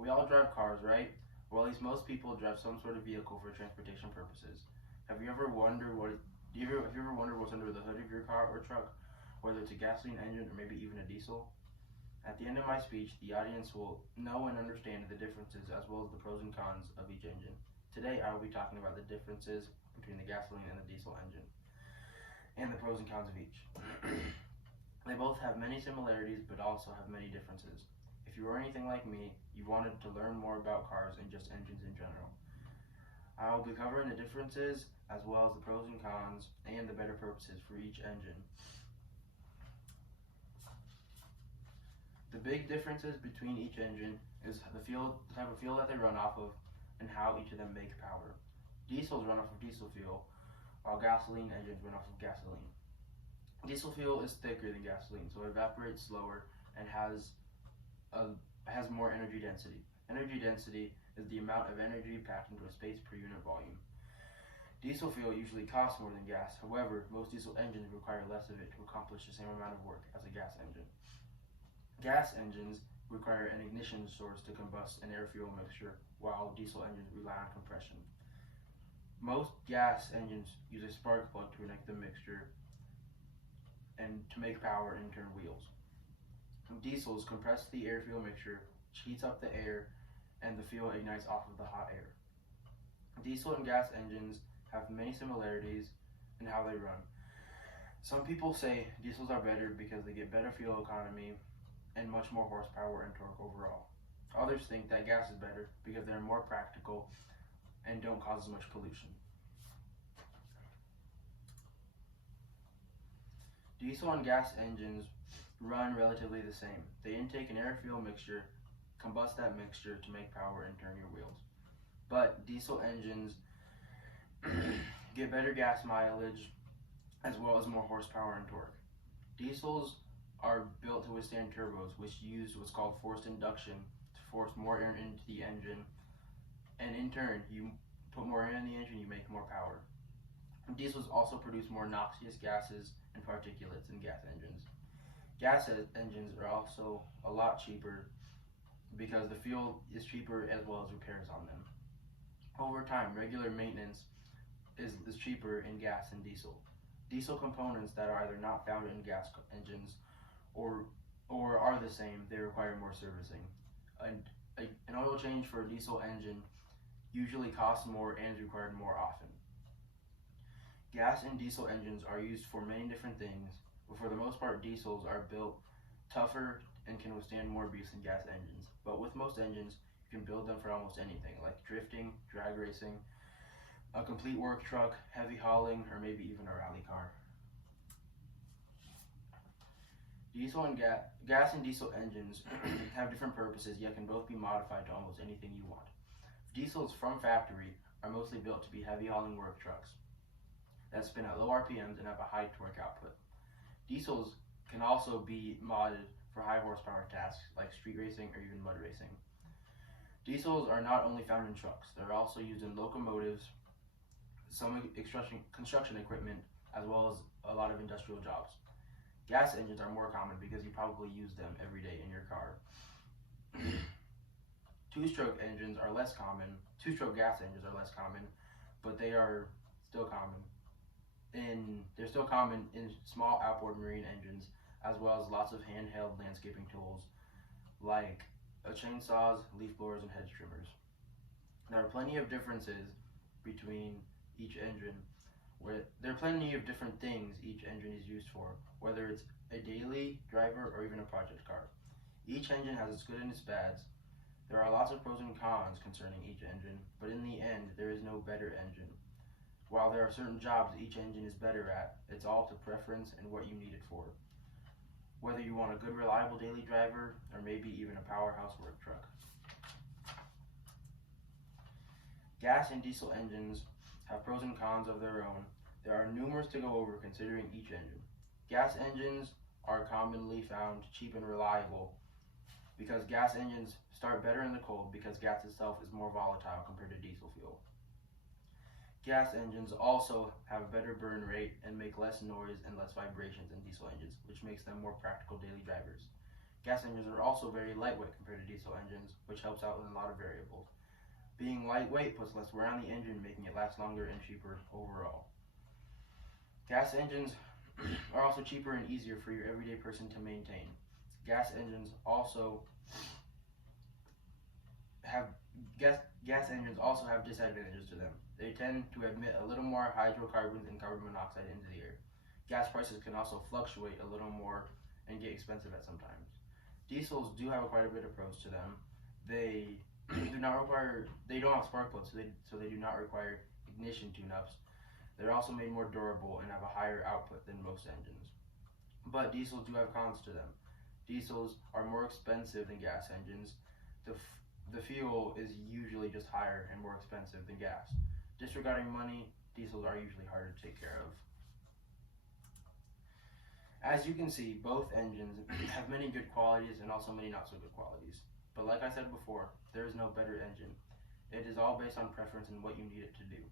We all drive cars, right? Or at least most people drive some sort of vehicle for transportation purposes. Have you ever wondered have you ever wondered what's under the hood of your car or truck? Whether it's a gasoline engine or maybe even a diesel? At the end of my speech, the audience will know and understand the differences as well as the pros and cons of each engine. Today, I will be talking about the differences between the gasoline and the diesel engine, and the pros and cons of each. They both have many similarities, but also have many differences. If you are anything like me, you wanted to learn more about cars and just engines in general. I will be covering the differences as well as the pros and cons and the better purposes for each engine. The big differences between each engine is the type of fuel that they run off of, and how each of them make power. Diesels run off of diesel fuel, while gasoline engines run off of gasoline. Diesel fuel is thicker than gasoline, so it evaporates slower and has more energy density. Energy density is the amount of energy packed into a space per unit volume. Diesel fuel usually costs more than gas. However, most diesel engines require less of it to accomplish the same amount of work as a gas engine. Gas engines require an ignition source to combust an air-fuel mixture, while diesel engines rely on compression. Most gas engines use a spark plug to ignite the mixture and to make power and turn wheels. Diesels compress the air-fuel mixture, which heats up the air, and the fuel ignites off of the hot air. Diesel and gas engines have many similarities in how they run. Some people say diesels are better because they get better fuel economy and much more horsepower and torque overall. Others think that gas is better because they're more practical and don't cause as much pollution. Diesel and gas engines run relatively the same. They intake an air-fuel mixture, combust that mixture to make power and turn your wheels. But diesel engines get better gas mileage as well as more horsepower and torque. Diesels are built to withstand turbos, which use what's called forced induction to force more air into the engine, and in turn, you put more air in the engine, you make more power. Diesels also produce more noxious gases and particulates than gas engines. Gas engines are also a lot cheaper because the fuel is cheaper as well as repairs on them. Over time, regular maintenance is cheaper in gas than diesel. Diesel components that are either not found in gas engines or are the same, they require more servicing. An oil change for a diesel engine usually costs more and is required more often. Gas and diesel engines are used for many different things, but for the most part, diesels are built tougher and can withstand more abuse than gas engines. But with most engines, you can build them for almost anything, like drifting, drag racing, a complete work truck, heavy hauling, or maybe even a rally car. Diesel and gas and diesel engines have different purposes, yet can both be modified to almost anything you want. Diesels from factory are mostly built to be heavy hauling work trucks that spin at low RPMs and have a high torque output. Diesels can also be modded for high horsepower tasks like street racing or even mud racing. Diesels are not only found in trucks, they're also used in locomotives, some construction equipment, as well as a lot of industrial jobs. Gas engines are more common because you probably use them every day in your car. Two-stroke engines are less common. Two-stroke gas engines are less common, but they are still common. They're still common in small outboard marine engines, as well as lots of handheld landscaping tools like chainsaws, leaf blowers, and hedge trimmers. There are plenty of differences between each engine. There are plenty of different things each engine is used for, whether it's a daily driver or even a project car. Each engine has its good and its bads. There are lots of pros and cons concerning each engine, but in the end, there is no better engine. While there are certain jobs each engine is better at, it's all to preference and what you need it for. Whether you want a good, reliable daily driver, or maybe even a powerhouse work truck. Gas and diesel engines have pros and cons of their own. There are numerous to go over considering each engine. Gas engines are commonly found cheap and reliable because gas engines start better in the cold because gas itself is more volatile compared to diesel fuel. Gas engines also have a better burn rate and make less noise and less vibrations than diesel engines, which makes them more practical daily drivers. Gas engines are also very lightweight compared to diesel engines, which helps out in a lot of variables. Being lightweight puts less wear on the engine, making it last longer and cheaper overall. Gas engines are also cheaper and easier for your everyday person to maintain. Gas engines also have gas engines also have disadvantages to them. They tend to emit a little more hydrocarbons and carbon monoxide into the air. Gas prices can also fluctuate a little more and get expensive at some times. Diesels do have quite a bit of pros to them. They don't have spark plugs, so they do not require ignition tune-ups. They're also made more durable and have a higher output than most engines. But diesels do have cons to them. Diesels are more expensive than gas engines. The fuel is usually just higher and more expensive than gas. Disregarding money, diesels are usually harder to take care of. As you can see, both engines have many good qualities and also many not so good qualities. But like I said before, there is no better engine. It is all based on preference and what you need it to do.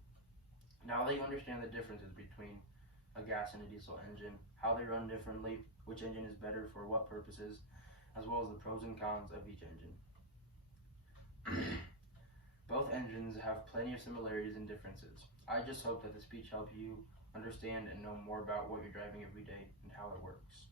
Now that you understand the differences between a gas and a diesel engine, how they run differently, which engine is better for what purposes, as well as the pros and cons of each engine. Both engines have plenty of similarities and differences. I just hope that the speech helped you understand and know more about what you're driving every day and how it works.